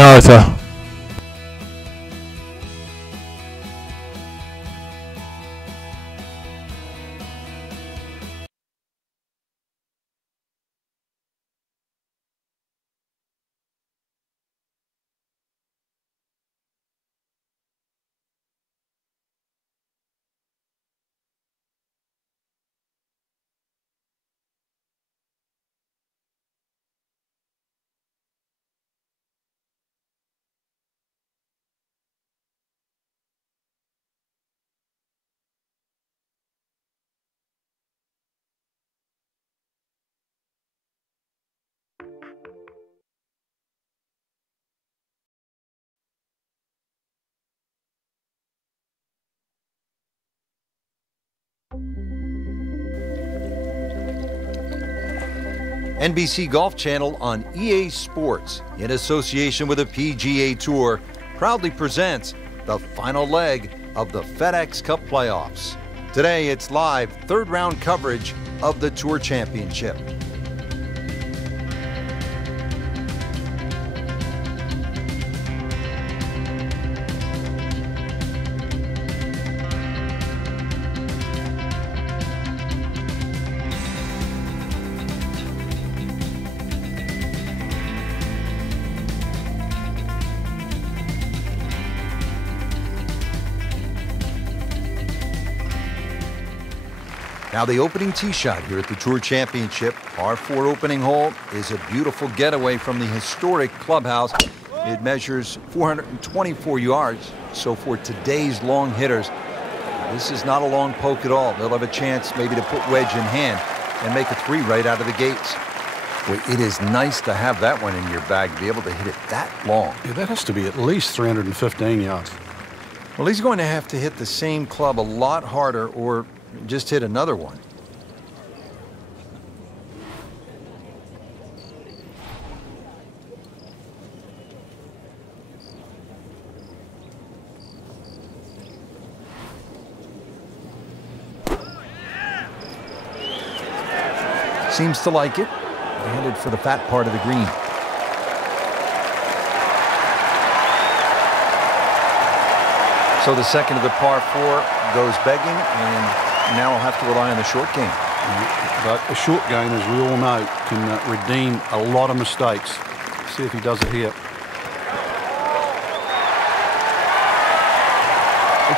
Arthur. NBC Golf Channel on EA Sports, in association with the PGA Tour, proudly presents the final leg of the FedEx Cup playoffs. Today, it's live third-round coverage of the Tour Championship. Now the opening tee shot here at the Tour Championship, par 4 opening hole, is a beautiful getaway from the historic clubhouse. It measures 424 yards. So for today's long hitters, this is not a long poke at all. They'll have a chance maybe to put wedge in hand and make a 3 right out of the gates. Boy, it is nice to have that one in your bag, to be able to hit it that long. Yeah, that has to be at least 315 yards. Well, he's going to have to hit the same club a lot harder or just hit another one. Seems to like it. Headed for the fat part of the green. So the second of the par 4 goes begging, and now I'll have to rely on the short game. But a short game, as we all know, can redeem a lot of mistakes. See if he does it here.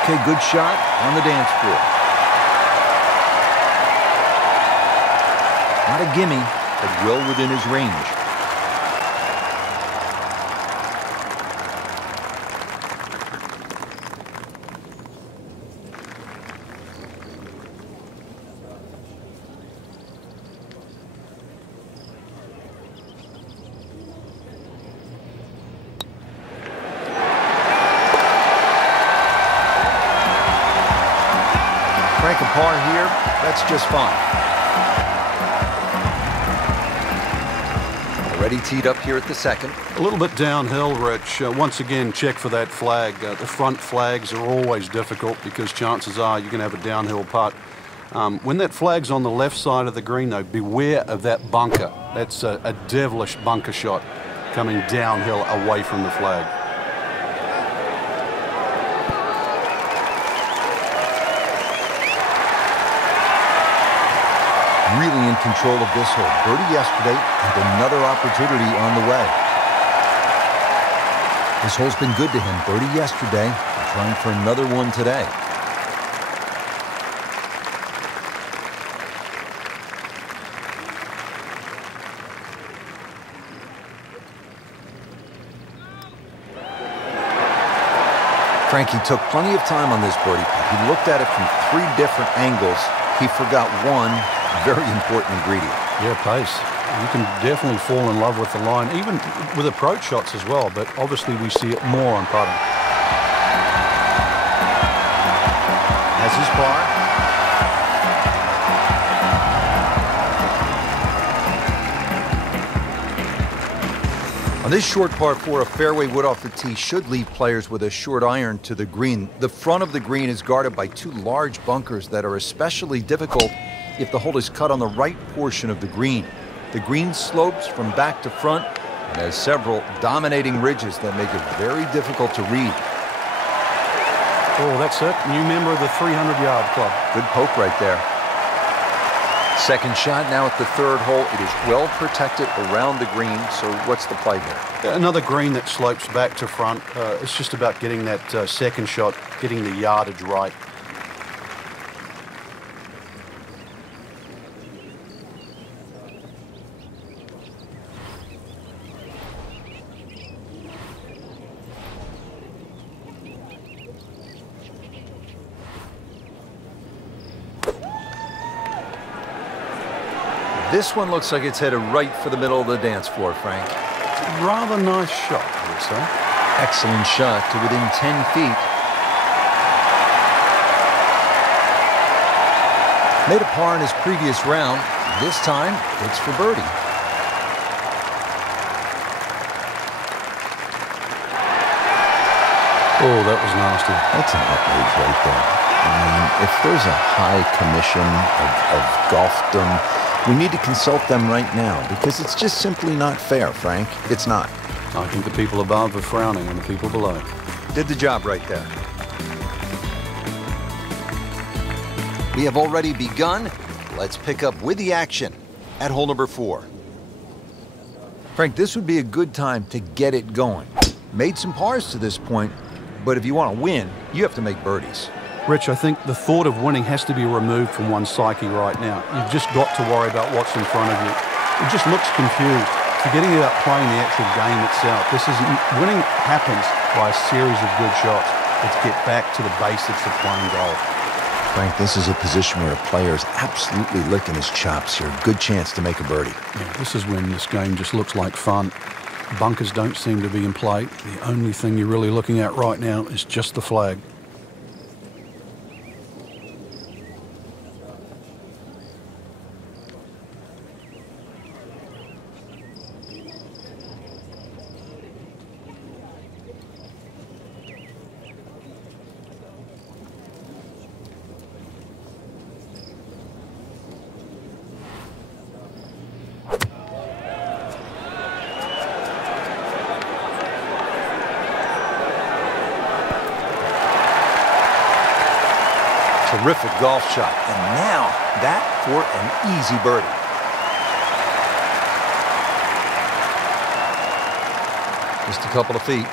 Okay, good shot on the dance floor. Not a gimme, but well within his range. Crank a par here, that's just fine. Already teed up here at the second. A little bit downhill, Rich. Once again, check for that flag. The front flags are always difficult because chances are you're going to have a downhill putt. When that flag's on the left side of the green, though, beware of that bunker. That's a devilish bunker shot coming downhill away from the flag. Really in control of this hole. Birdie yesterday and another opportunity on the way. This hole's been good to him. Birdie yesterday, trying for another one today. Frankie took plenty of time on this birdie putt. He looked at it from 3 different angles. He forgot one very important ingredient. Yeah, pace. You can definitely fall in love with the line, even with approach shots as well, but obviously we see it more on putting. Has his par. On this short par 4, a fairway wood off the tee should leave players with a short iron to the green. The front of the green is guarded by 2 large bunkers that are especially difficult if the hole is cut on the right portion of the green. The green slopes from back to front, and has several dominating ridges that make it very difficult to read. Oh, that's it. New member of the 300-yard club. Good poke right there. Second shot now at the third hole. It is well protected around the green, so what's the play here? Another green that slopes back to front. It's just about getting that second shot, getting the yardage right. This one looks like it's headed right for the middle of the dance floor, Frank. Rather nice shot, I would say. Excellent shot to within 10 feet. Made a par in his previous round. This time, it's for birdie. Oh, that was nasty. That's an outrage right there. I mean, if there's a high commission of golfdom, we need to consult them right now because it's just simply not fair, Frank. It's not. I think the people above are frowning on the people below. Did the job right there. We have already begun. Let's pick up with the action at hole number 4. Frank, this would be a good time to get it going. Made some pars to this point, but if you want to win, you have to make birdies. Rich, I think the thought of winning has to be removed from one's psyche right now. You've just got to worry about what's in front of you. It just looks confused. Forgetting about playing the actual game itself. Winning happens by a series of good shots. Let's get back to the basics of playing golf. Frank, this is a position where a player is absolutely licking his chops here. Good chance to make a birdie. Yeah, this is when this game just looks like fun. Bunkers don't seem to be in play. The only thing you're really looking at right now is just the flag. Terrific golf shot. And now that for an easy birdie. Just a couple of feet.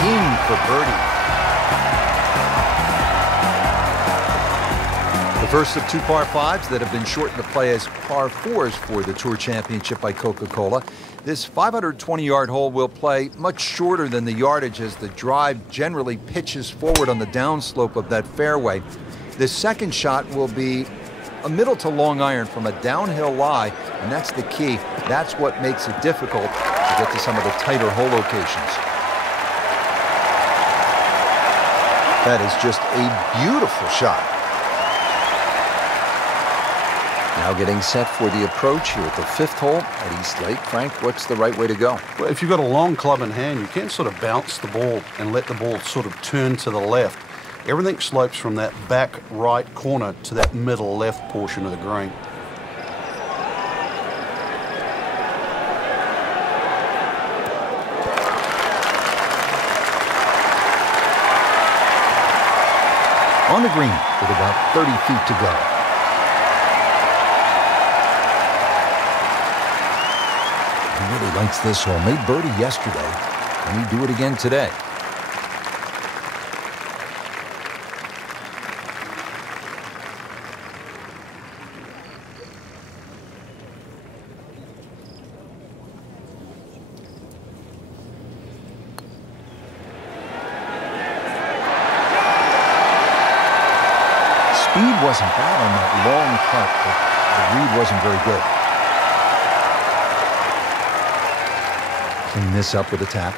In for birdie. The first of 2 par 5s that have been shortened to play as par 4s for the Tour Championship by Coca-Cola. This 520-yard hole will play much shorter than the yardage as the drive generally pitches forward on the downslope of that fairway. The second shot will be a middle to long iron from a downhill lie, and that's the key. That's what makes it difficult to get to some of the tighter hole locations. That is just a beautiful shot. Now getting set for the approach here at the 5th hole at East Lake. Frank, what's the right way to go? Well, if you've got a long club in hand, you can sort of bounce the ball and let the ball sort of turn to the left. Everything slopes from that back right corner to that middle left portion of the green. On the green with about 30 feet to go. He really likes this hole. Made birdie yesterday, and he'd do it again today. Speed wasn't bad on that long putt, but the read wasn't very good. Clean this up with a tap.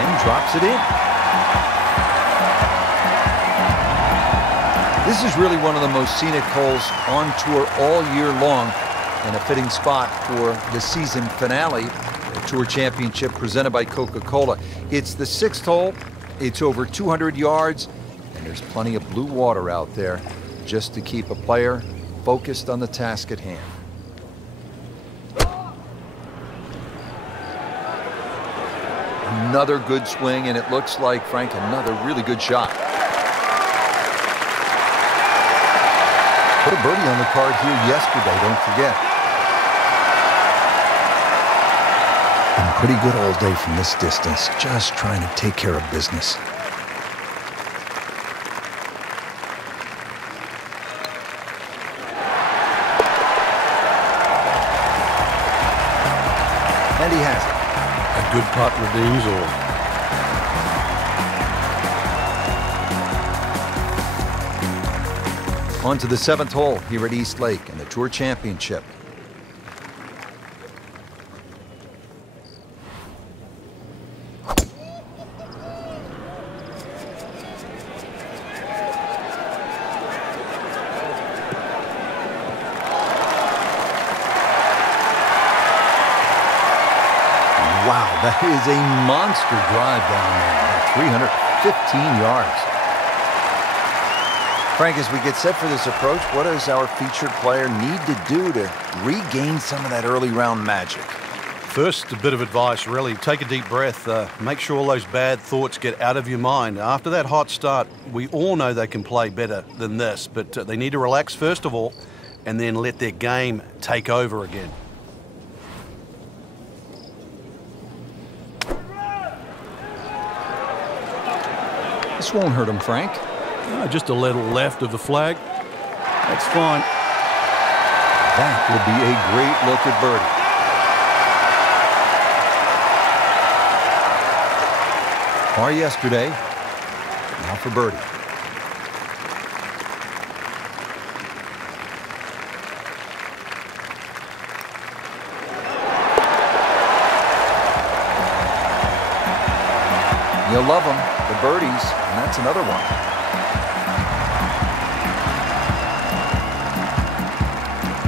And drops it in. This is really one of the most scenic holes on tour all year long, and a fitting spot for the season finale, the Tour Championship presented by Coca-Cola. It's the 6th hole, It's over 200 yards, and there's plenty of blue water out there just to keep a player focused on the task at hand. Another good swing, and it looks like, Frank, another really good shot. Put a birdie on the card here yesterday, don't forget. Been pretty good all day from this distance, just trying to take care of business. And he has it. A good putt redeems all. On to the 7th hole here at East Lake in the Tour Championship. Wow, that is a monster drive down there, 315 yards. Frank, as we get set for this approach, what does our featured player need to do to regain some of that early round magic? First, a bit of advice, really. Take a deep breath. Make sure all those bad thoughts get out of your mind. After that hot start, we all know they can play better than this, but they need to relax first of all and then let their game take over again. This won't hurt him, Frank. Just a little left of the flag. That's fine. That will be a great look at birdie. Par yesterday. Now for birdie. You'll love them, the birdies, and that's another one.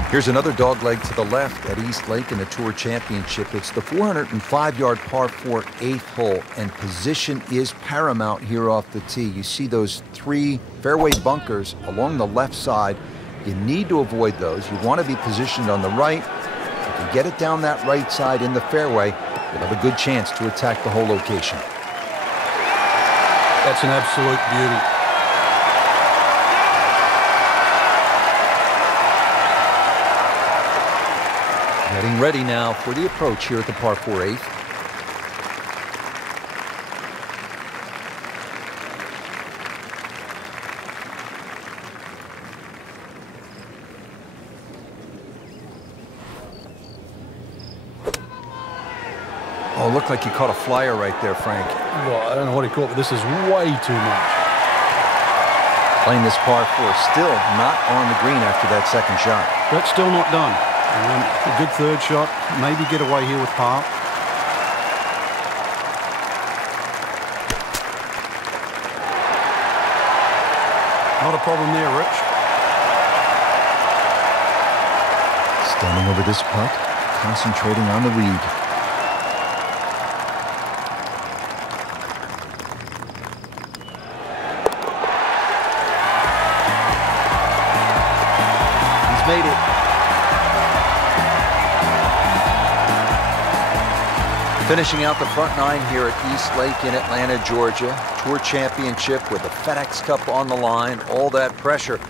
Here's another dogleg to the left at East Lake in the Tour Championship. It's the 405-yard par 4 8th hole, and position is paramount here off the tee. You see those 3 fairway bunkers along the left side. You need to avoid those. You want to be positioned on the right. If you get it down that right side in the fairway, you'll have a good chance to attack the whole location. That's an absolute beauty. Getting ready now for the approach here at the par 4 8th. Oh, looked like you caught a flyer right there, Frank. Well, I don't know what he caught, but this is way too much. Playing this par 4, still not on the green after that second shot. That's still not done. A good third shot, maybe get away here with par. Not a problem there, Rich. Standing over this putt, concentrating on the read. He's made it. Finishing out the front 9 here at East Lake in Atlanta, Georgia. Tour Championship with the FedEx Cup on the line, all that pressure.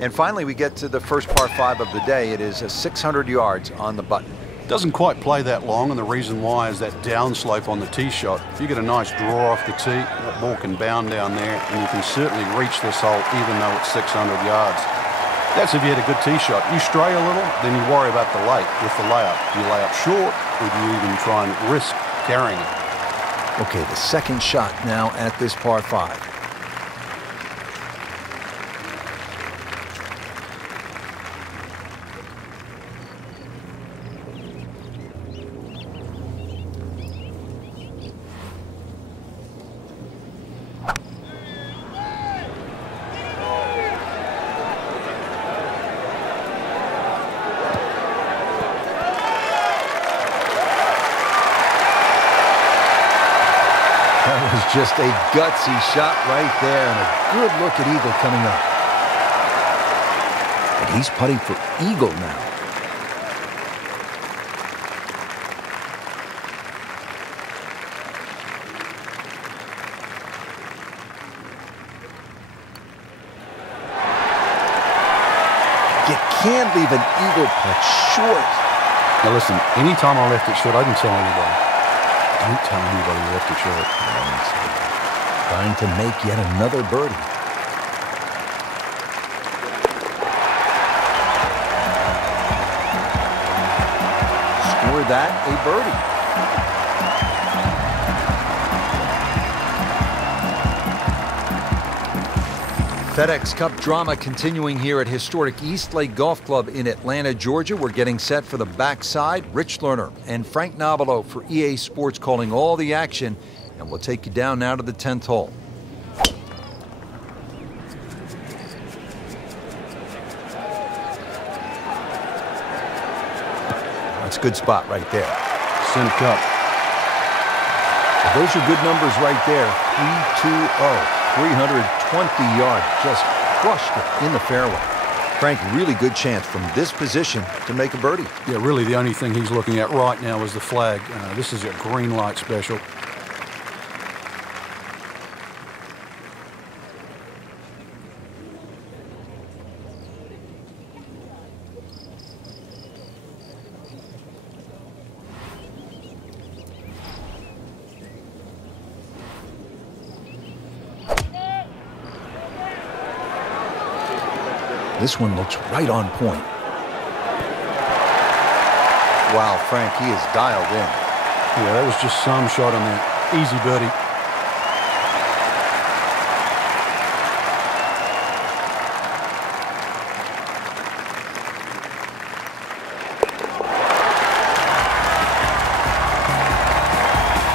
And finally, we get to the first par 5 of the day. It is 600 yards on the button. Doesn't quite play that long, and the reason why is that downslope on the tee shot. If you get a nice draw off the tee, that ball can bound down there, and you can certainly reach this hole even though it's 600 yards. That's if you had a good tee shot. You stray a little, then you worry about the lay with the layup. Do you lay up short, or do you even try and risk carrying it? Okay, the second shot now at this par 5. just a gutsy shot right there, and a good look at eagle coming up. And he's putting for eagle now. You can't leave an eagle putt short. Now listen, anytime I left it short, I didn't tell anybody. Don't tell anybody you left it short. Trying to make yet another birdie. Score that a birdie. FedEx Cup drama continuing here at historic East Lake Golf Club in Atlanta, Georgia. We're getting set for the backside. Rich Lerner and Frank Nobilo for EA Sports calling all the action, and we'll take you down now to the 10th hole. That's a good spot right there. Center cup. Well, those are good numbers right there. 3-2-0. 320 yards, just crushed it in the fairway. Frank, really good chance from this position to make a birdie. Yeah, really the only thing he's looking at right now is the flag. This is a green light special. This one looks right on point. Wow, Frank, he is dialed in. Yeah, that was just some shot on that. Easy birdie.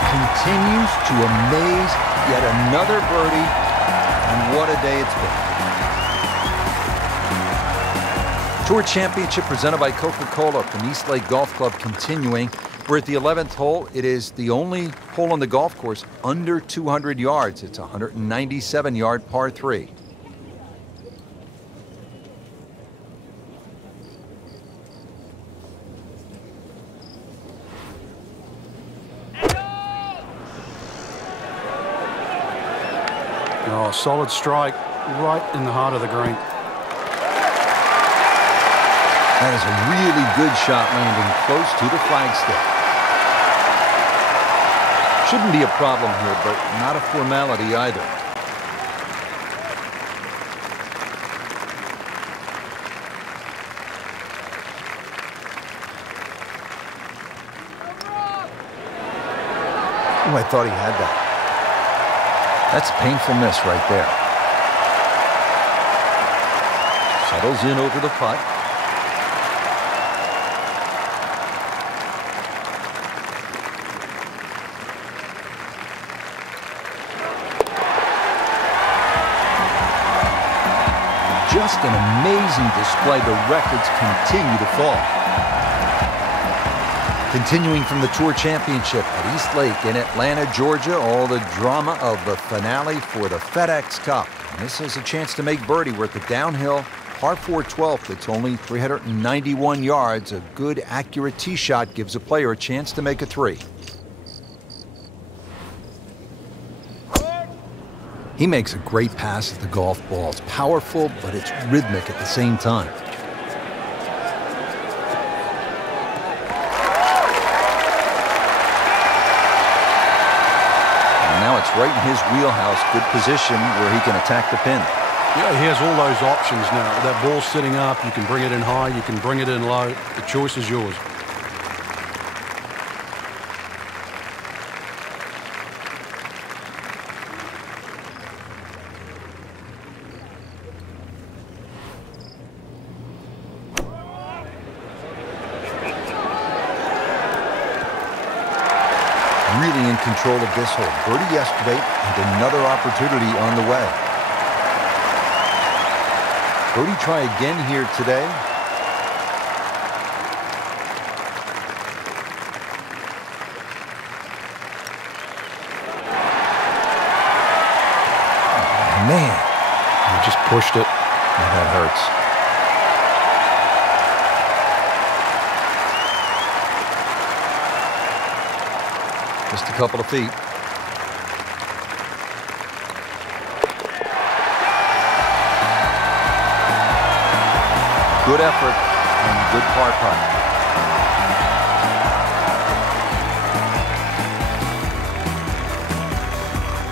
Continues to amaze, yet another birdie, and what a day it's been. Tour Championship presented by Coca-Cola from East Lake Golf Club continuing. We're at the 11th hole. It is the only hole on the golf course under 200 yards. It's a 197-yard par 3. Oh, solid strike right in the heart of the green. That is a really good shot landing close to the flagstick. Shouldn't be a problem here, but not a formality either. Oh, I thought he had that. That's a painful miss right there. Settles in over the putt. Just an amazing display. The records continue to fall. Continuing from the Tour Championship at East Lake in Atlanta, Georgia, all the drama of the finale for the FedEx Cup. And this is a chance to make birdie. We're at the downhill par 4 12th. It's only 391 yards. A good, accurate tee shot gives a player a chance to make a 3. He makes a great pass at the golf ball. It's powerful, but it's rhythmic at the same time. And now it's right in his wheelhouse. Good position where he can attack the pin. Yeah, he has all those options now. That ball's sitting up. You can bring it in high. You can bring it in low. The choice is yours. Really in control of this hole. Birdie yesterday and another opportunity on the way. Birdie try again here today. pushed it. And that hurts. Just a couple of feet. Good effort and good par putt.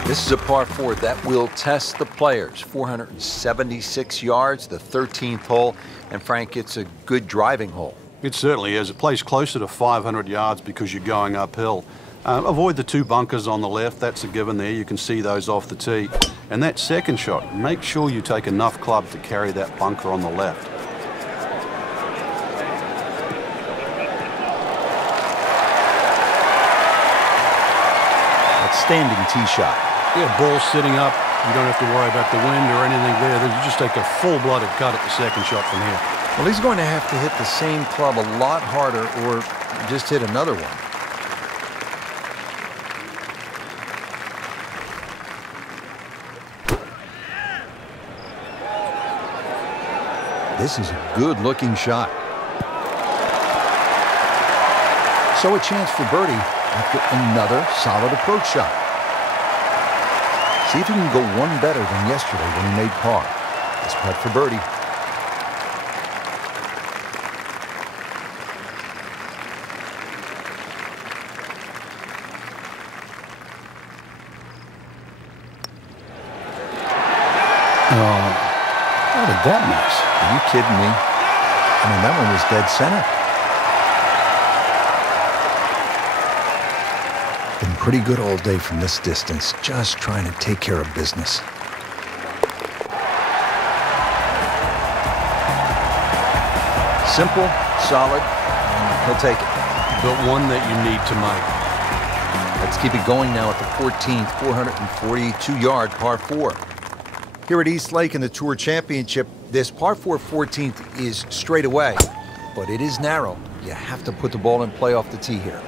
This is a par 4 that will test the players. 476 yards, the 13th hole. And Frank, it's a good driving hole. It certainly is. It plays closer to 500 yards because you're going uphill. Avoid the 2 bunkers on the left. That's a given there. You can see those off the tee. And that second shot, make sure you take enough club to carry that bunker on the left. Outstanding tee shot. Yeah, ball sitting up. You don't have to worry about the wind or anything there. You just take a full-blooded cut at the second shot from here. Well, he's going to have to hit the same club a lot harder or just hit another one. This is a good-looking shot. So a chance for birdie after another solid approach shot. See if he can go one better than yesterday when he made par. This putt for birdie. How did that miss? Are you kidding me? I mean, that one was dead center. Been pretty good all day from this distance, just trying to take care of business. Simple, solid, and he'll take it. But one that you need to make. Let's keep it going now at the 14th, 442-yard par 4. Here at East Lake in the Tour Championship, this par 4 14th is straight away, but it is narrow. You have to put the ball in play off the tee here.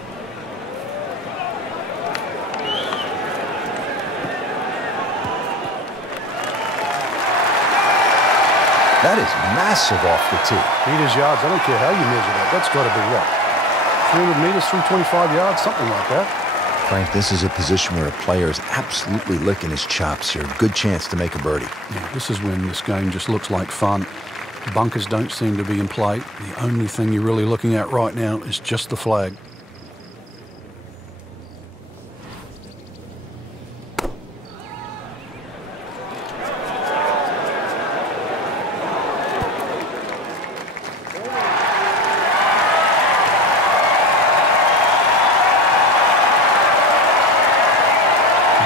That is massive off the tee. Meters, yards, I don't care how you measure that. That's got to be what? 300 meters, 325 yards, something like that. Frank, this is a position where a player is absolutely licking his chops here. Good chance to make a birdie. Yeah, this is when this game just looks like fun. Bunkers don't seem to be in play. The only thing you're really looking at right now is just the flag.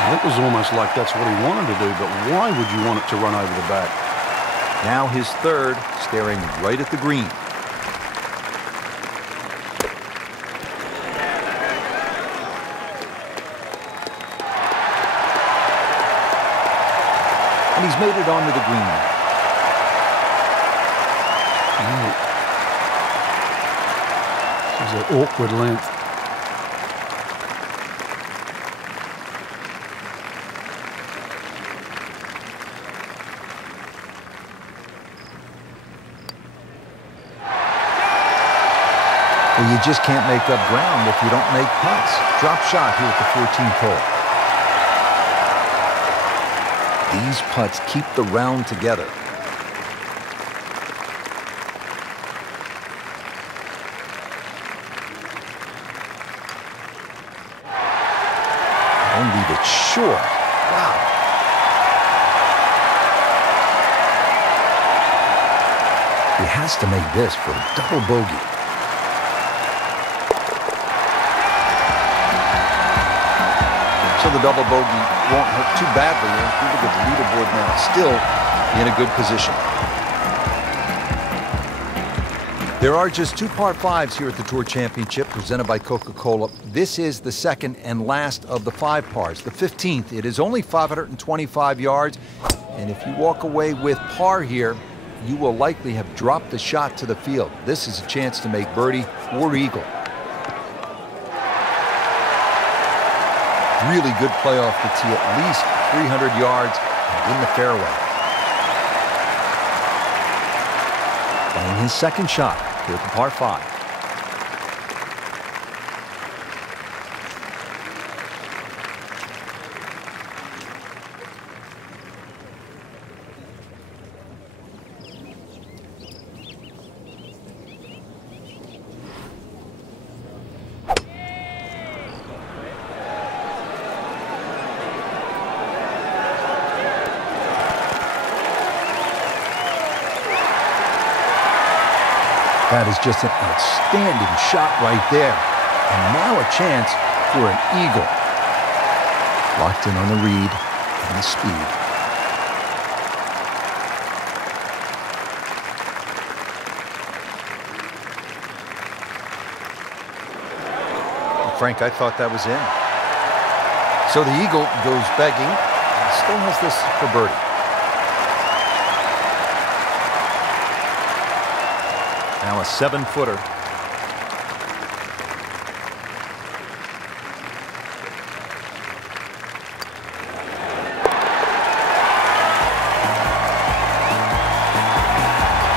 It was almost like that's what he wanted to do, but why would you want it to run over the back? Now his third, staring right at the green. And he's made it onto the green. This is an awkward length. Well, you just can't make up ground if you don't make putts. Drop shot here at the 14th hole. These putts keep the round together. Don't leave it short. Wow. He has to make this for a double bogey. So the double bogey won't hurt too badly. And if you look at the leaderboard now, still in a good position. There are just 2 par 5s here at the Tour Championship presented by Coca-Cola. This is the second and last of the 5 pars. The 15th, it is only 525 yards. And if you walk away with par here, you will likely have dropped the shot to the field. This is a chance to make birdie or eagle. Really good play off the tee, at least 300 yards and in the fairway. And his second shot here at the par 5. That is just an outstanding shot right there. And now a chance for an eagle. Locked in on the read and the speed. Frank, I thought that was in. So the eagle goes begging and still has this for birdie. Now a 7-footer.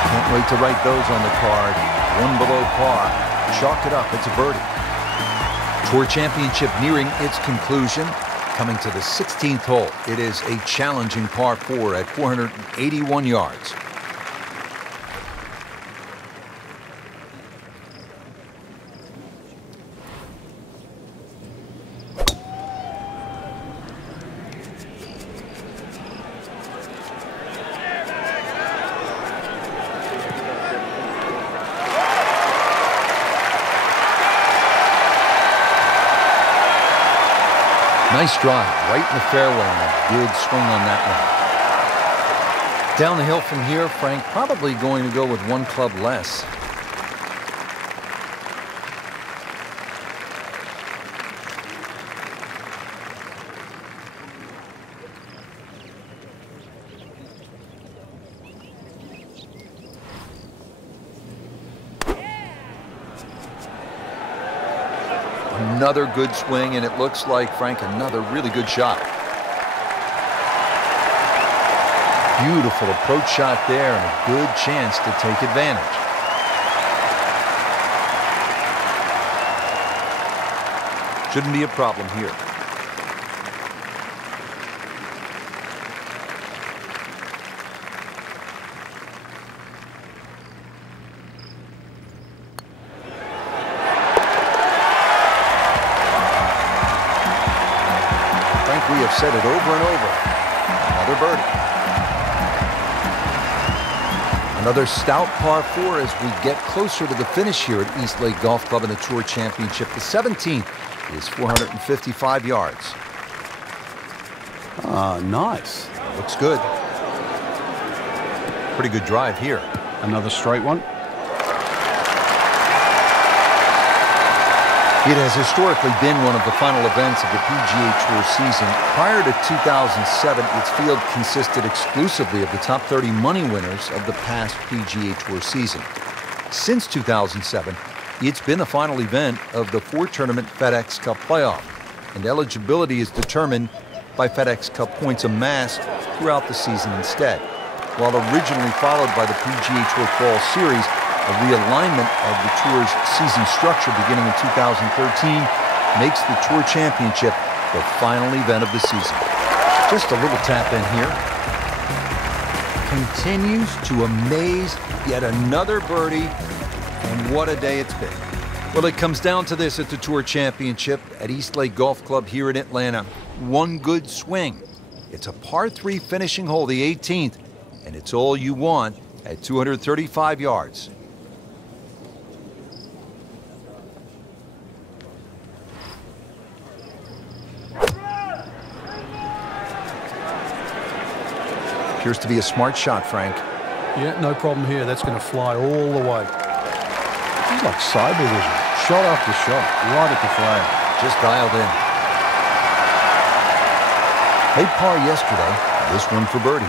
Can't wait to write those on the card. One below par. Chalk it up. It's a birdie. Tour Championship nearing its conclusion. Coming to the 16th hole. It is a challenging par 4 at 481 yards. Nice drive, right in the fairway, and a good swing on that one. Down the hill from here, Frank probably going to go with one club less. Another good swing, and it looks like, Frank, another really good shot. Beautiful approach shot there, and a good chance to take advantage. Shouldn't be a problem here. We have said it over and over. Another birdie. Another stout par 4 as we get closer to the finish here at East Lake Golf Club in the Tour Championship. The 17th is 455 yards. Nice. Looks good. Pretty good drive here. Another straight one. It has historically been one of the final events of the PGA Tour season. Prior to 2007, its field consisted exclusively of the top 30 money winners of the past PGA Tour season. Since 2007, it's been the final event of the 4-tournament FedEx Cup playoff, and eligibility is determined by FedEx Cup points amassed throughout the season instead. While originally followed by the PGA Tour Fall Series, a realignment of the Tour's season structure beginning in 2013 makes the Tour Championship the final event of the season. Just a little tap in here. Continues to amaze. Yet another birdie, and what a day it's been. Well, it comes down to this at the Tour Championship at East Lake Golf Club here in Atlanta. One good swing. It's a par 3 finishing hole, the 18th, and it's all you want at 235 yards. Appears to be a smart shot, Frank. Yeah, no problem here. That's going to fly all the way. He's like cyber vision. Shot after shot, right at the flag. Just dialed in. Made par yesterday. This one for birdie.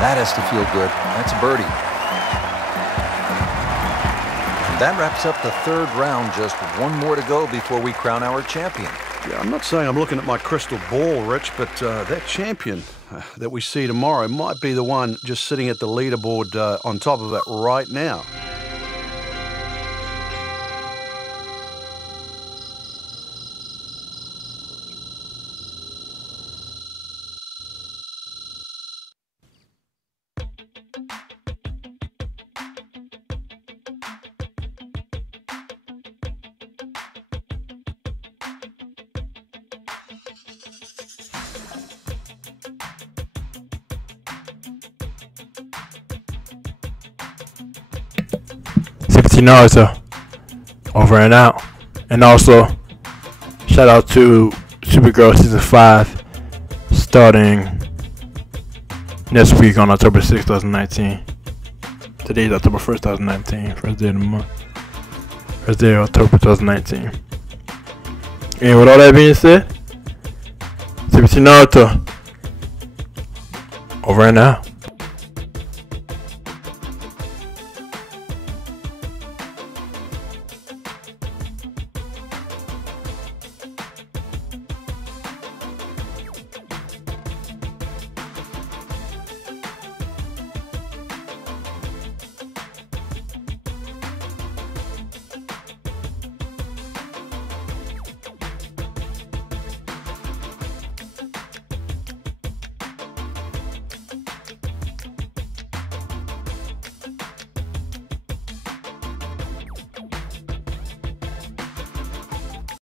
That has to feel good. That's a birdie. that wraps up the third round. Just one more to go before we crown our champion. Yeah, I'm not saying I'm looking at my crystal ball, Rich, but that champion that we see tomorrow might be the one just sitting at the leaderboard on top of it right now. Naruto over and out. And also shout out to Supergirl season 5 starting next week on October 6th, 2019. Today is October 1st, 2019. First day of the month. First day of October 2019. And with all that being said, Naruto over and out.